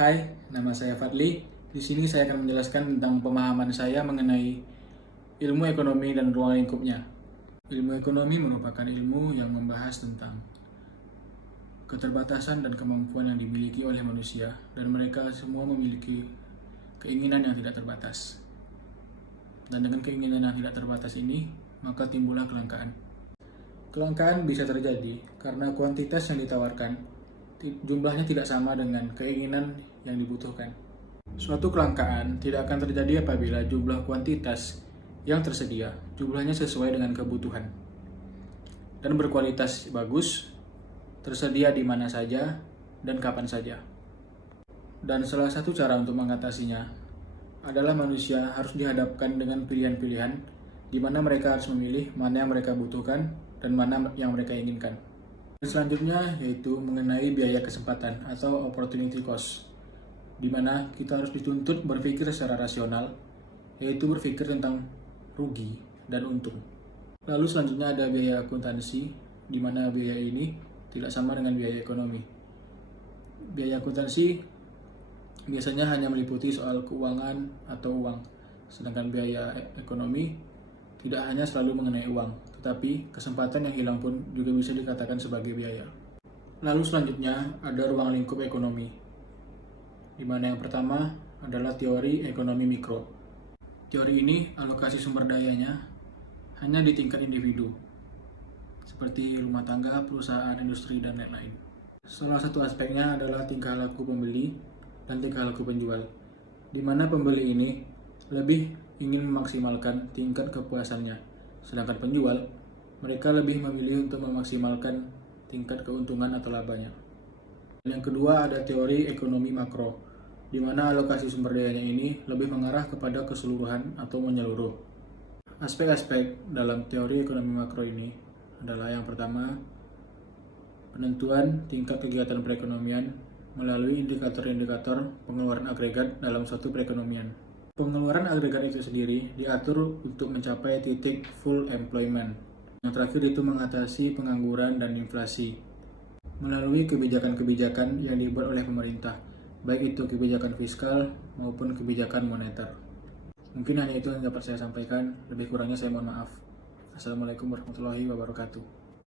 Hai, nama saya Fadli. Di sini saya akan menjelaskan tentang pemahaman saya mengenai ilmu ekonomi dan ruang lingkupnya. Ilmu ekonomi merupakan ilmu yang membahas tentang keterbatasan dan kemampuan yang dimiliki oleh manusia, dan mereka semua memiliki keinginan yang tidak terbatas. Dan dengan keinginan yang tidak terbatas ini, maka timbullah kelangkaan. Kelangkaan bisa terjadi karena kuantitas yang ditawarkan jumlahnya tidak sama dengan keinginan yang dibutuhkan. Suatu kelangkaan tidak akan terjadi apabila jumlah kuantitas yang tersedia jumlahnya sesuai dengan kebutuhan dan berkualitas bagus, tersedia di mana saja dan kapan saja. Dan salah satu cara untuk mengatasinya adalah manusia harus dihadapkan dengan pilihan-pilihan di mana mereka harus memilih mana yang mereka butuhkan dan mana yang mereka inginkan. Dan selanjutnya yaitu mengenai biaya kesempatan atau opportunity cost, di mana kita harus dituntut berpikir secara rasional, yaitu berpikir tentang rugi dan untung. Lalu selanjutnya ada biaya akuntansi, di mana biaya ini tidak sama dengan biaya ekonomi. Biaya akuntansi biasanya hanya meliputi soal keuangan atau uang, sedangkan biaya ekonomi tidak hanya selalu mengenai uang, tetapi kesempatan yang hilang pun juga bisa dikatakan sebagai biaya. Lalu selanjutnya ada ruang lingkup ekonomi, di mana yang pertama adalah teori ekonomi mikro. Teori ini alokasi sumber dayanya hanya di tingkat individu, seperti rumah tangga, perusahaan, industri, dan lain-lain. Salah satu aspeknya adalah tingkah laku pembeli dan tingkah laku penjual, di mana pembeli ini lebih ingin memaksimalkan tingkat kepuasannya, sedangkan penjual, mereka lebih memilih untuk memaksimalkan tingkat keuntungan atau labanya. Yang kedua ada teori ekonomi makro, di mana alokasi sumber dayanya ini lebih mengarah kepada keseluruhan atau menyeluruh. Aspek-aspek dalam teori ekonomi makro ini adalah yang pertama, penentuan tingkat kegiatan perekonomian melalui indikator-indikator pengeluaran agregat dalam suatu perekonomian. Pengeluaran agregat itu sendiri diatur untuk mencapai titik full employment. Yang terakhir itu mengatasi pengangguran dan inflasi melalui kebijakan-kebijakan yang dibuat oleh pemerintah, baik itu kebijakan fiskal maupun kebijakan moneter. Mungkin hanya itu yang dapat saya sampaikan, lebih kurangnya saya mohon maaf. Assalamualaikum warahmatullahi wabarakatuh.